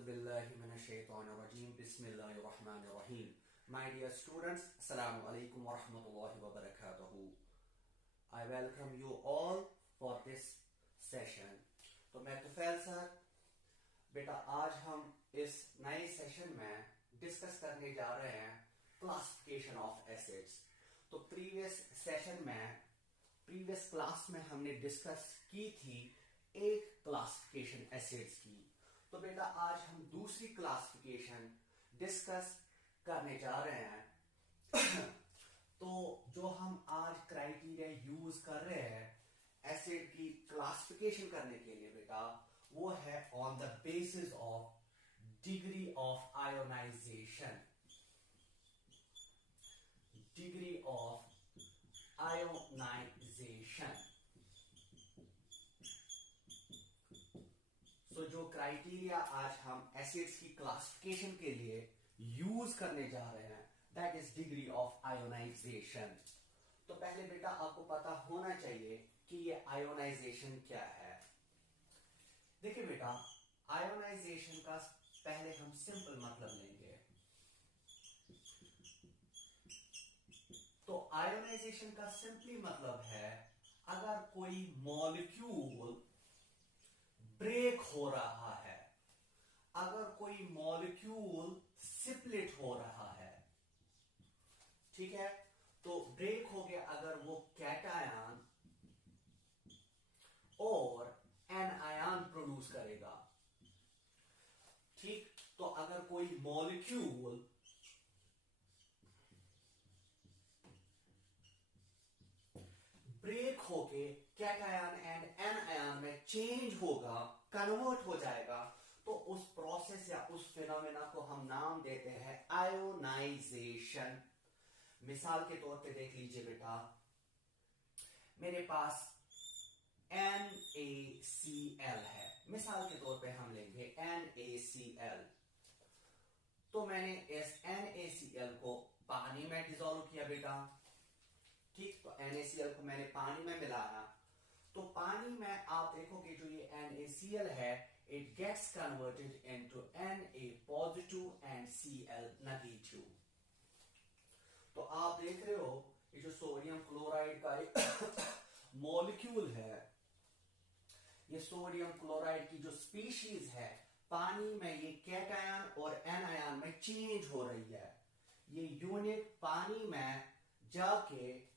Auzubillahiminash-shaytanir-rajim. Bismillahir-rahmanir-rahim. My dear students, Assalamu alaikum wa rahmatullahi wa barakatuhu. I welcome you all for this session. तो मैं Tufail sir, बेटा आज हम इस नए सेशन में डिस्कस करने जा रहे हैं क्लासिफिकेशन ऑफ एसिड्स। तो प्रीवियस क्लास में हमने डिस्कस की थी एक क्लासिफिकेशन एसिड्स की। तो बेटा आज हम दूसरी क्लासिफिकेशन डिस्कस करने जा रहे हैं। तो जो हम आज क्राइटेरिया यूज कर रहे हैं एसिड की क्लासिफिकेशन करने के लिए बेटा, वो है on the basis of degree of ionisation. Degree of ionisation. तो जो क्राइटेरिया आज हम एसिड्स की क्लासिफिकेशन के लिए यूज करने जा रहे हैं that is degree of ionisation. तो पहले बेटा आपको पता होना चाहिए कि ये आयोनाइजेशन क्या है। देखिए बेटा, आयोनाइजेशन का पहले हम सिंपल मतलब लेंगे। तो आयोनाइजेशन का सिंपली मतलब है अगर कोई मॉलिक्यूल ब्रेक हो रहा है, अगर कोई मॉलिक्यूल सिप्लिट हो रहा है, ठीक है, तो ब्रेक हो गया अगर वो कैटायन और एनायन प्रोड्यूस करेगा। ठीक, तो अगर कोई मॉलिक्यूल ब्रेक होके कैटायन एंड एनायन में चेंज होगा, कन्वर्ट हो जाएगा, तो उस प्रोसेस या उस फिनोमेना को हम नाम देते हैं आयोनाइजेशन। मिसाल के तौर पे देख लीजिए बेटा, मेरे पास NaCl है। मिसाल के तौर पे हम लेंगे NaCl। तो मैंने इस NaCl को पानी में डिसॉल्व किया बेटा। ठीक, तो NaCl को मैंने पानी में मिलाया, तो पानी में आप देखोगे जो ये NaCl है it gets converted into Na positive and Cl negative। तो आप देख रहे हो ये जो सोडियम क्लोराइड का मॉलिक्यूल है, ये सोडियम क्लोराइड की जो स्पीशीज है पानी में ये कैटायन और एनायन में चेंज हो रही है। ये यूनिट पानी में जाके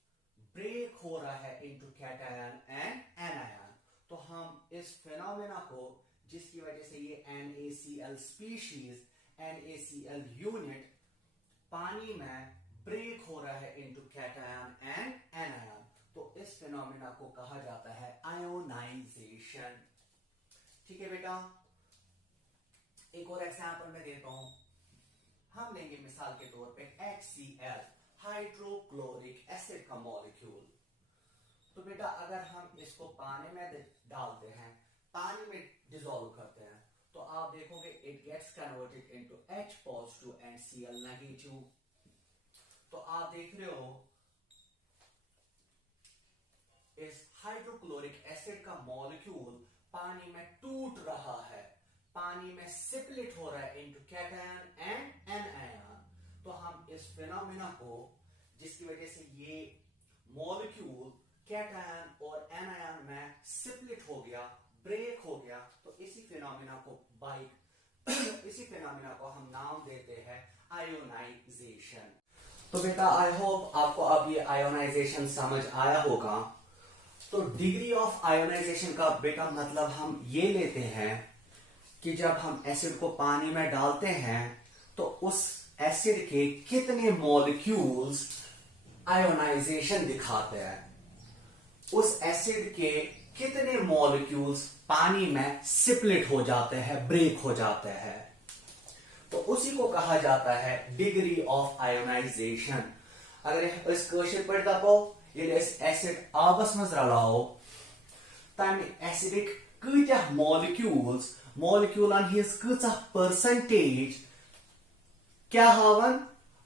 ब्रेक हो रहा है इनटू कैटायन एंड एनायन। तो हम इस फिनोमेना को, जिसकी वजह से ये NaCl स्पीशीज, NaCl यूनिट पानी में ब्रेक हो रहा है इनटू कैटायन एंड एनायन, तो इस फिनोमेना को कहा जाता है आयोनाइजेशन। ठीक है बेटा, एक और एग्जांपल मैं देता हूं। हम लेंगे मिसाल के तौर पे HCl, हाइड्रोक्लोरिक एसिड का मॉलिक्यूल। तो बेटा अगर हम इसको पानी में डालते हैं, पानी में डिसॉल्व करते हैं, तो आप देखोगे it gets converted into H positive and Cl negative. तो आप देख रहे हो इस हाइड्रोक्लोरिक एसिड का मॉलिक्यूल पानी में टूट रहा है, पानी में सिप्लिट हो रहा है इनटू कैटायन एंड एनायन। तो हम इस फिनोमेना को, जिसकी वजह से ये मॉलिक्यूल कैटायन और एनायन में सिप्लिट हो गया, ब्रेक हो गया, तो इसी फिनोमेना को हम नाम देते हैं आयोनाइजेशन। तो बेटा आई होप आपको अब ये आयोनाइजेशन समझ आया होगा। तो डिग्री ऑफ आयोनाइजेशन का बेटा मतलब हम ये लेते हैं कि जब हम एसिड को पानी में डालते हैं तो उस एसिड के कितने मॉलिक्यूल्स आयोनाइजेशन दिखाते हैं, उस एसिड के कितने मॉलिक्यूल्स पानी में सिप्लिट हो जाते हैं, ब्रेक हो जाते हैं, तो उसी को कहा जाता है डिग्री ऑफ आयोनाइजेशन। अगर इस क्वेश्चन पर दबाओ ये एसिड आबस मज रलाओ तमे एसिडिक कत्या मॉलिक्यूलन हिज कत्या परसेंटेज क्या हावन,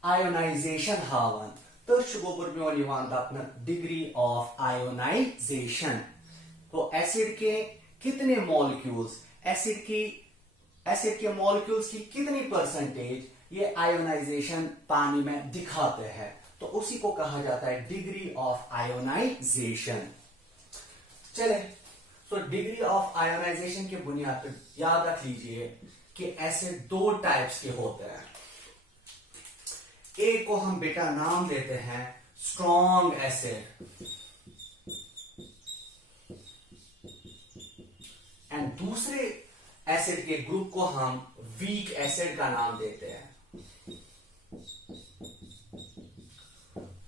आयोनाइजेशन हावन, तो गोबर मोन दपन डिग्री ऑफ आयोनाइजेशन। तो एसिड के कितने मॉलिक्यूल्स, एसिड की एसिड के मॉलिक्यूल्स की कितनी परसेंटेज ये आयोनाइजेशन पानी में दिखाते हैं, तो उसी को कहा जाता है डिग्री ऑफ आयोनाइजेशन। चले, तो डिग्री ऑफ आयोनाइजेशन की बुनियाद पर याद रख लीजिए कि एसिड दो टाइप्स के होते हैं। एक को हम बेटा नाम देते हैं स्ट्रॉन्ग एसिड एंड दूसरे एसिड के ग्रुप को हम वीक एसिड का नाम देते हैं।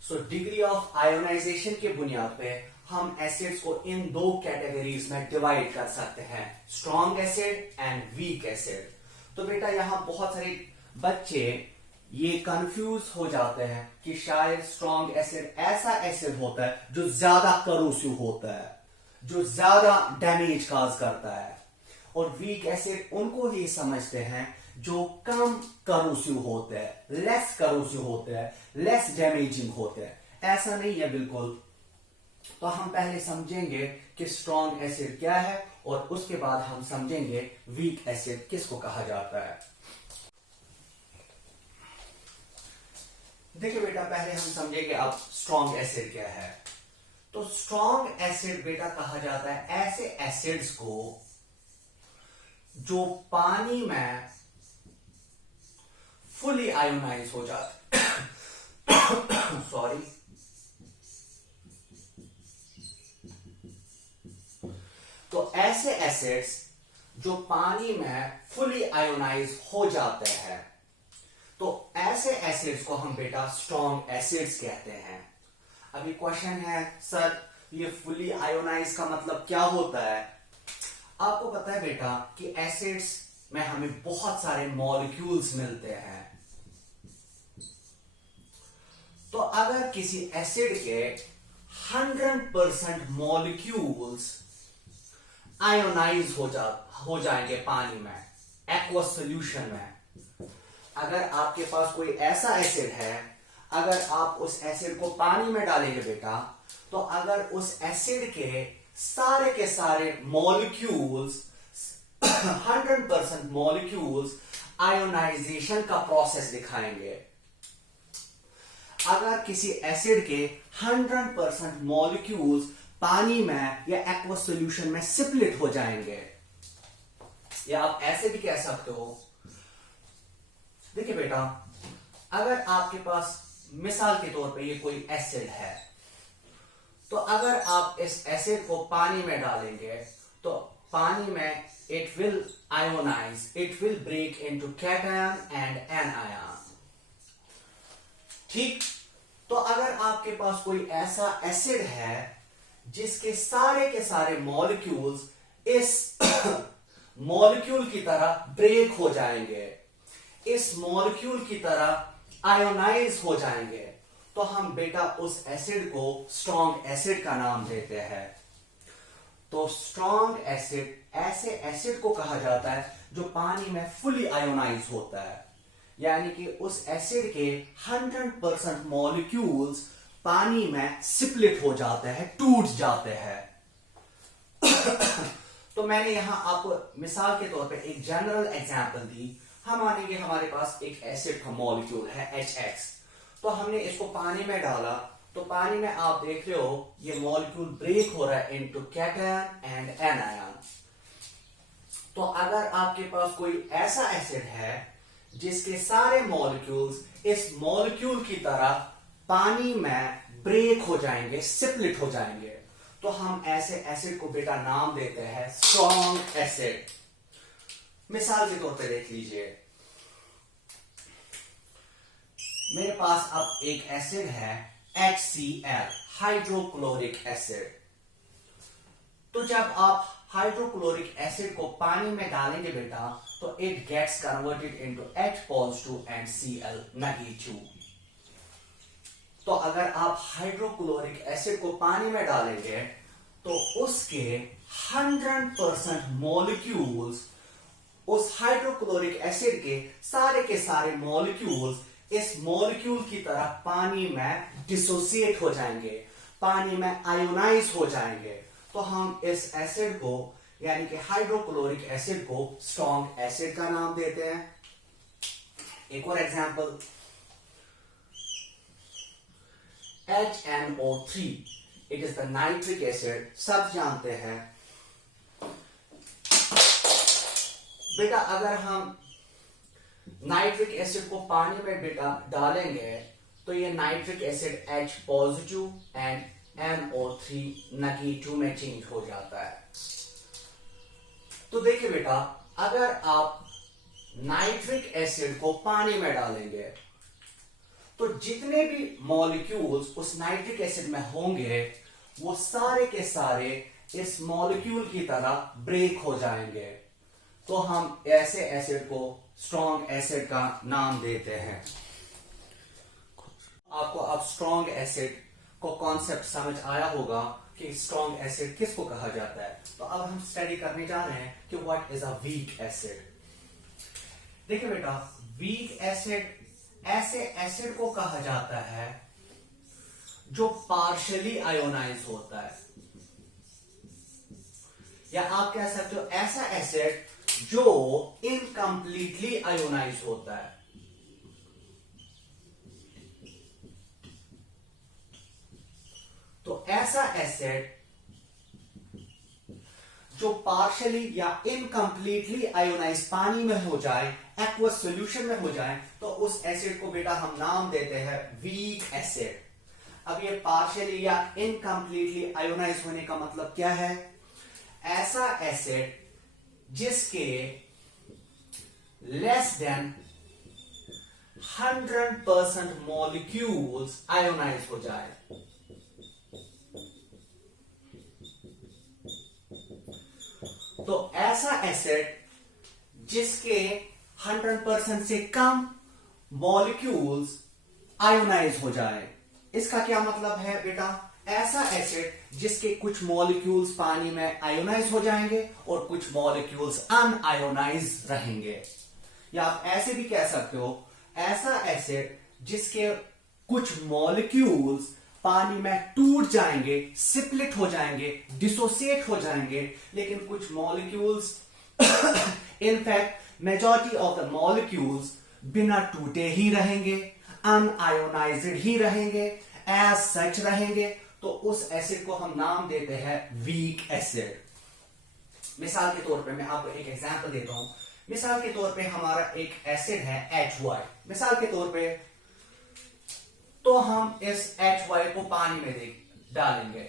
सो डिग्री ऑफ आयोनाइजेशन के बुनियाद पे हम एसिड्स को इन दो कैटेगरीज में डिवाइड कर सकते हैं, strong acid and weak acid. तो बेटा यहां बहुत सारे बच्चे ये कंफ्यूज हो जाते हैं कि शायद स्ट्रॉन्ग एसिड ऐसा एसिड होता है जो ज्यादा करोसिव होता है, जो ज्यादा डैमेज काज करता है, और वीक एसिड उनको ही समझते हैं जो कम करोसिव होते हैं, लेस करोसिव होते हैं, लेस डैमेजिंग होते हैं। ऐसा नहीं है बिल्कुल। तो हम पहले समझेंगे कि स्ट्रॉन्ग एसिड क्या है और उसके बाद हम समझेंगे वीक एसिड किसको कहा जाता है। देखिए बेटा, पहले हम समझेंगे अब स्ट्रॉन्ग एसिड क्या है। तो स्ट्रॉन्ग एसिड बेटा कहा जाता है ऐसे एसिड्स को जो पानी में फुली आयोनाइज हो जाते सॉरी तो ऐसे एसिड्स जो पानी में फुली आयोनाइज हो जाते हैं, तो ऐसे एसिड्स को हम बेटा स्ट्रॉन्ग एसिड्स कहते हैं। अभी क्वेश्चन है, सर ये फुली आयोनाइज का मतलब क्या होता है? आपको पता है बेटा कि एसिड्स में हमें बहुत सारे मॉलिक्यूल्स मिलते हैं। तो अगर किसी एसिड के 100% मॉलिक्यूल्स आयोनाइज हो जाएंगे पानी में, एक्वस सॉल्यूशन में। अगर आपके पास कोई ऐसा एसिड है, अगर आप उस एसिड को पानी में डालेंगे बेटा, तो अगर उस एसिड के सारे मॉलिक्यूल्स 100% मॉलिक्यूल्स आयोनाइजेशन का प्रोसेस दिखाएंगे। अगर किसी एसिड के 100% मॉलिक्यूल्स पानी में या एक्वस सॉल्यूशन में सिप्लिट हो जाएंगे, या आप ऐसे भी कह सकते हो। देखिए बेटा, अगर आपके पास मिसाल के तौर पे ये कोई एसिड है, तो अगर आप इस एसिड को पानी में डालेंगे तो पानी में it will ionise, it will break into cation and anion. ठीक। तो अगर आपके पास कोई ऐसा एसिड है जिसके के सारे मॉलिक्यूल्स इस मॉलिक्यूल की तरह ब्रेक हो जाएंगे, इस मॉलिक्यूल की तरह आयोनाइज हो जाएंगे, तो हम बेटा उस एसिड को स्ट्रॉन्ग एसिड का नाम देते हैं। तो स्ट्रॉन्ग एसिड ऐसे एसिड को कहा जाता है जो पानी में फुली आयोनाइज होता है, यानी कि उस एसिड के 100% मॉलिक्यूल्स पानी में सिप्लिट हो जाते हैं, टूट जाते हैं। तो मैंने यहां आपको मिसाल के तौर पे एक जनरल एग्जांपल दी। हम मानेंगे हमारे पास एक एसिड का मॉलिक्यूल है HX, तो हमने इसको पानी में डाला, तो पानी में आप देख रहे हो ये मॉलिक्यूल ब्रेक हो रहा है इनटू कैटायन एंड एनायन। तो अगर आपके पास कोई ऐसा एसिड है जिसके सारे मॉलिक्यूल्स इस मॉलिक्यूल की तरह पानी में ब्रेक हो जाएंगे, सिप्लिट हो जाएंगे, तो हम ऐसे एसिड को बेटा नाम देते हैं स्ट्रॉन्ग एसिड। मिसाल के तौर पे देख लीजिए, मेरे पास अब एक एसिड है HCl, हाइड्रोक्लोरिक एसिड। तो जब आप हाइड्रोक्लोरिक एसिड को पानी में डालेंगे बेटा, तो it gets converted into H+2 and Cl -2। तो अगर आप हाइड्रोक्लोरिक एसिड को पानी में डालेंगे तो उसके 100% मॉलिक्यूल्स, उस हाइड्रोक्लोरिक एसिड के सारे मॉलिक्यूल्स इस मॉलिक्यूल की तरह पानी में डिसोसिएट हो जाएंगे, पानी में आयोनाइज हो जाएंगे। तो हम इस एसिड को यानी कि हाइड्रोक्लोरिक एसिड को स्ट्रॉन्ग एसिड का नाम देते हैं। एक और example, HNO3, it is the nitric acid. सब जानते हैं बेटा, अगर हम नाइट्रिक एसिड को पानी में बेटा डालेंगे तो ये nitric acid H positive and NO3 negative में चेंज हो जाता है। तो देखिए बेटा, अगर आप नाइट्रिक एसिड को पानी में डालेंगे तो जितने भी मॉलिक्यूल्स उस नाइट्रिक एसिड में होंगे वो सारे के सारे इस मॉलिक्यूल की तरह ब्रेक हो जाएंगे। तो हम ऐसे एसिड को स्ट्रॉन्ग एसिड का नाम देते हैं। आपको अब स्ट्रॉन्ग एसिड को कॉन्सेप्ट समझ आया होगा कि स्ट्रॉन्ग एसिड किसको कहा जाता है। तो अब हम स्टडी करने जा रहे हैं कि what is a weak acid. देखिए बेटा, वीक एसिड ऐसे एसिड को कहा जाता है जो पार्शियली आयोनाइज होता है, या आप कह सकते हो ऐसा एसिड जो इनकम्प्लीटली आयोनाइज होता है। तो ऐसा एसिड जो पार्शियली या इनकम्प्लीटली आयोनाइज पानी में हो जाए, एक्वस सॉल्यूशन में हो जाए, तो उस एसिड को बेटा हम नाम देते हैं वीक एसिड। अब ये पार्शियली या इनकम्प्लीटली आयोनाइज होने का मतलब क्या है? ऐसा एसिड जिसके लेस देन 100% मॉलिक्यूल्स आयोनाइज हो जाए। तो ऐसा एसिड जिसके 100% से कम मॉलिक्यूल्स आयोनाइज हो जाए। इसका क्या मतलब है बेटा? ऐसा एसिड जिसके कुछ मॉलिक्यूल्स पानी में आयोनाइज हो जाएंगे और कुछ मॉलिक्यूल्स अनआयोनाइज रहेंगे। या आप ऐसे भी कह सकते हो, ऐसा एसिड जिसके कुछ मॉलिक्यूल्स पानी में टूट जाएंगे, सिप्लिट हो जाएंगे, डिसोसिएट हो जाएंगे, लेकिन कुछ molecules in fact majority of the molecules बिना टूटे ही रहेंगे, अनआयोनाइज्ड ही रहेंगे, एज सच रहेंगे। तो उस एसिड को हम नाम देते हैं वीक एसिड। मिसाल के तौर पे मैं आपको एक एग्जांपल देता हूं। मिसाल के तौर पे हमारा एक एसिड है HY। मिसाल के तौर पे तो हम इस HY को पानी में डालेंगे।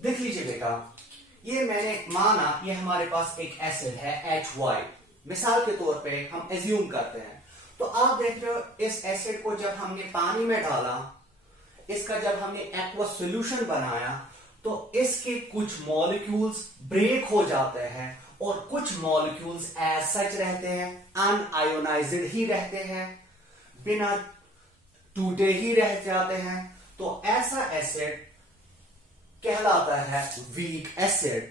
देख लीजिए बेटा, ये मैंने माना ये हमारे पास एक एसिड है HY। मिसाल के तौर पे हम एज्यूम करते हैं। तो आप देख रहे हो, इस एसिड को जब हमने पानी में डाला, इसका जब हमने एक्वस सॉल्यूशन बनाया, तो इसके कुछ मॉलिक्यूल्स ब्रेक हो जाते हैं और कुछ मॉलिक्यूल्स एज सच रहते हैं, अनआयोनाइज्ड ही रहते हैं, बिना टूटे ही रह जाते हैं। तो ऐसा एसिड कहलाता है वीक एसिड।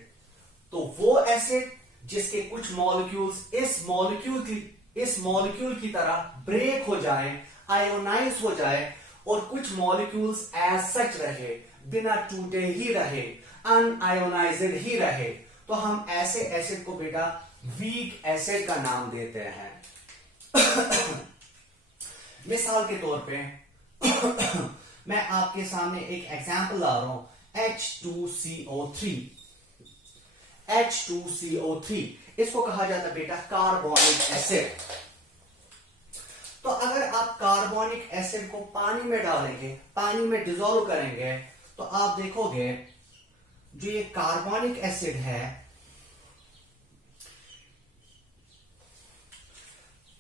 तो वो एसिड जिसके कुछ मॉलिक्यूल्स इस मॉलिक्यूल की तरह ब्रेक हो जाए, आयोनाइज हो जाए, और कुछ मॉलिक्यूल्स एज सच रहे, बिना टूटे ही रहे, अनआयोनाइज्ड ही रहे, तो हम ऐसे एसिड को बेटा वीक एसिड का नाम देते हैं। मिसाल के तौर पे मैं आपके सामने एक एग्जांपल ला रहा हूं, H2CO3। H2CO3 इसको कहा जाता है बेटा कार्बोनिक एसिड। तो अगर आप कार्बोनिक एसिड को पानी में डालेंगे, पानी में डिसॉल्व करेंगे, तो आप देखोगे जो ये कार्बोनिक एसिड है,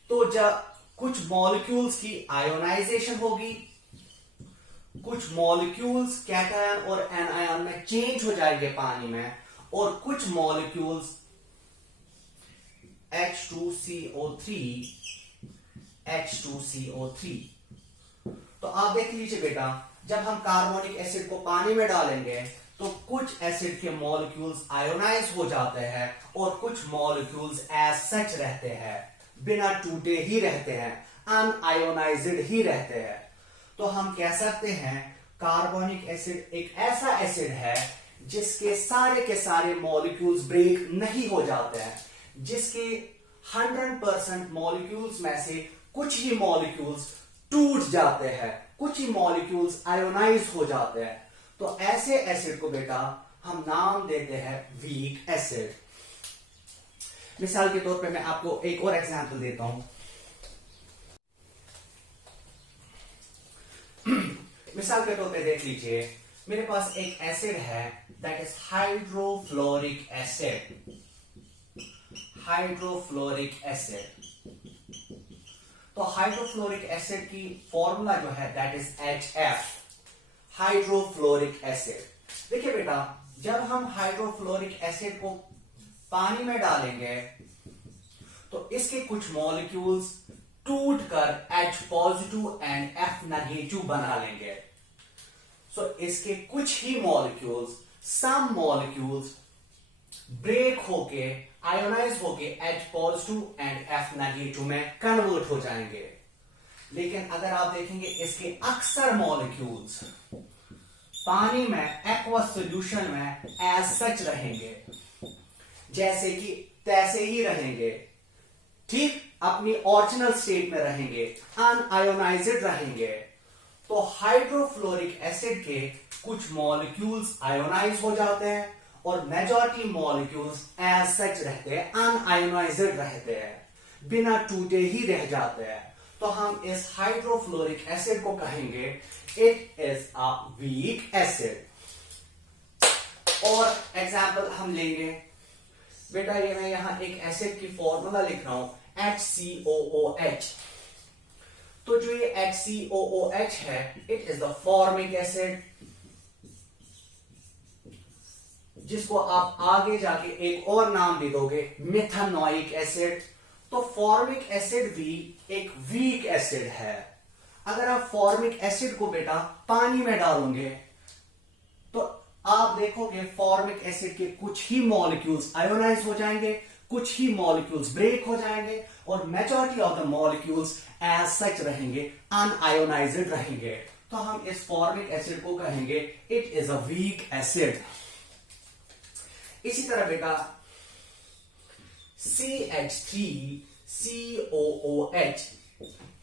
तो जब कुछ मॉलिक्यूल्स की आयोनाइजेशन होगी, कुछ मॉलिक्यूल्स कैटायन और एनायन में चेंज हो जाएंगे पानी में, और कुछ मॉलिक्यूल्स H2CO3 तो आप देख लीजिए बेटा, जब हम कार्बोनिक एसिड को पानी में डालेंगे तो तो कुछ एसिड के मॉलिक्यूल्स आयोनाइज हो जाते हैं और कुछ मॉलिक्यूल्स एज सच रहते हैं, बिना टूटे ही रहते हैं, अनआयोनाइज्ड ही रहते हैं। तो हम कह सकते हैं कार्बोनिक एसिड एक ऐसा एसिड है जिसके सारे के सारे मॉलिक्यूल्स ब्रेक नहीं हो जाते हैं, जिसके 100% मॉलिक्यूल्स में से कुछ ही मॉलिक्यूल्स टूट जाते हैं, कुछ ही मॉलिक्यूल्स आयोनाइज हो जाते हैं। तो ऐसे एसिड को बेटा हम नाम देते हैं वीक एसिड। मिसाल के तौर पे मैं आपको एक और एग्जांपल देता हूं। मिसाल के तौर पे देख लीजिए, मेरे पास एक एसिड है that is hydrofluoric acid. Hydrofluoric acid, तो हाइड्रोफ्लोरिक एसिड की फॉर्मूला जो है that is HF, hydrofluoric acid. देखिए बेटा, जब हम हाइड्रोफ्लोरिक एसिड को पानी में डालेंगे तो इसके कुछ मॉलिक्यूल्स टूट कर H positive and F negative बना लेंगे। सो इसके कुछ ही मॉलिक्यूल्स, सम मॉलिक्यूल्स ब्रेक होके, आयोनाइज होके H positive and F negative में कन्वर्ट हो जाएंगे। लेकिन अगर आप देखेंगे इसके अक्सर मॉलिक्यूल्स पानी में, एक्वस सॉल्यूशन में एज सच रहेंगे, जैसे कि तैसे ही रहेंगे, ठीक अपनी ओरिजिनल स्टेट में रहेंगे, अनआयोनाइज्ड रहेंगे। तो हाइड्रोफ्लोरिक एसिड के कुछ मॉलिक्यूल्स आयोनाइज हो जाते हैं और मेजॉरिटी मॉलिक्यूल्स एज सच रहते हैं, अनआयोनाइज्ड रहते हैं, बिना टूटे ही रह जाते हैं। तो हम इस हाइड्रोफ्लोरिक एसिड को कहेंगे it is a weak acid. और एग्जाम्पल हम लेंगे बेटा, ये मैं यहां एक एसिड की फॉर्मूला लिख रहा हूं HCOOH। तो जो ये HCOOH है, it is the formic acid, जिसको आप आगे जाके एक और नाम दे दोगे मिथानोइक एसिड। तो फॉर्मिक एसिड भी एक वीक एसिड है। अगर आप फॉर्मिक एसिड को बेटा पानी में डालोगे तो आप देखोगे फॉर्मिक एसिड के कुछ ही मॉलिक्यूल्स आयोनाइज हो जाएंगे, कुछ ही मॉलिक्यूल्स ब्रेक हो जाएंगे और majority of the molecules as such रहेंगे, अनआयोनाइज्ड रहेंगे। तो हम इस फॉर्मिक एसिड को कहेंगे it is a weak acid. इसी तरह बेटा CH3COOH,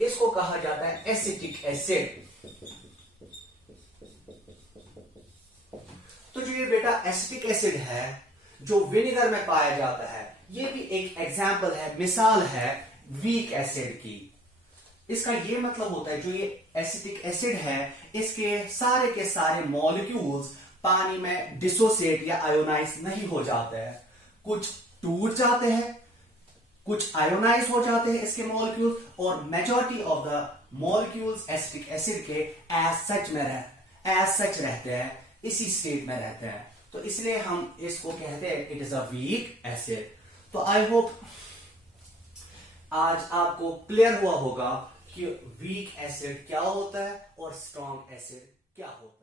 इसको कहा जाता है एसिटिक एसिड। तो जो ये बेटा एसिटिक एसिड है जो विनेगर में पाया जाता है, ये भी एक एग्जाम्पल है, मिसाल है वीक एसिड की। इसका ये मतलब होता है जो ये एसिटिक एसिड है, इसके सारे के सारे मॉलिक्यूल्स पानी में डिसोसिएट या आयोनाइज नहीं हो जाते हैं, कुछ टूट जाते हैं, कुछ आयोनाइज हो जाते हैं इसके मॉलिक्यूल, और majority of the molecules acetic acid के एज सच रहते हैं, इसी स्टेट में रहते हैं। तो इसलिए हम इसको कहते हैं it is a weak acid. तो आई होप आज आपको क्लियर हुआ होगा कि वीक एसिड क्या होता है और स्ट्रॉन्ग एसिड क्या होता है।